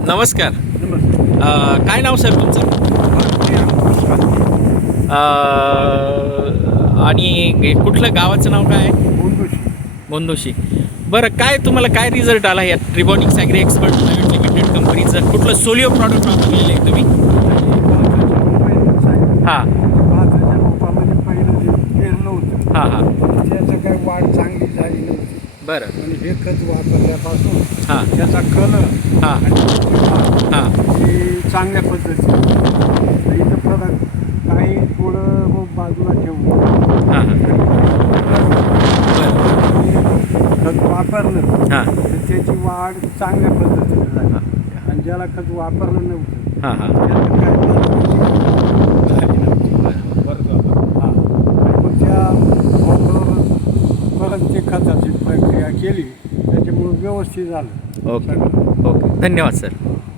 नमस्कार. अ, काय नाव सर तुमचं? अ, आणि हे कुठलं गावाचं नाव काय? आहे गोंदोशी बरं काय तुम्हाला काय रिझल्ट आला या Tribonics agri expert private limited कंपनीचं कुठलं सोलिओ प्रॉडक्ट वापरलेलं आहे तुम्ही? हां. हां हां त्याचं काही वाढ चांगली झाली नव्हती बरं. आणि हे खत वापरल्यापासून हां. त्याचा कलर हां. हां. ही चांगल्या पद्धतीने. इथं प्रॉडक्ट काही थोडं मग बाजूला ठेवून हां. हां खत वापरलं. हां. तर त्याची वाढ चांगल्या पद्धतीने झाली. हां. आणि ज्याला खत वापरलं नव्हतं हां हां त्याचं काय झाली नव्हती हा. मग त्या वापरावर परत ते खताची प्रक्रिया केली त्याच्यामुळे व्यवस्थित झालं. Okay okay. धन्यवाद सर.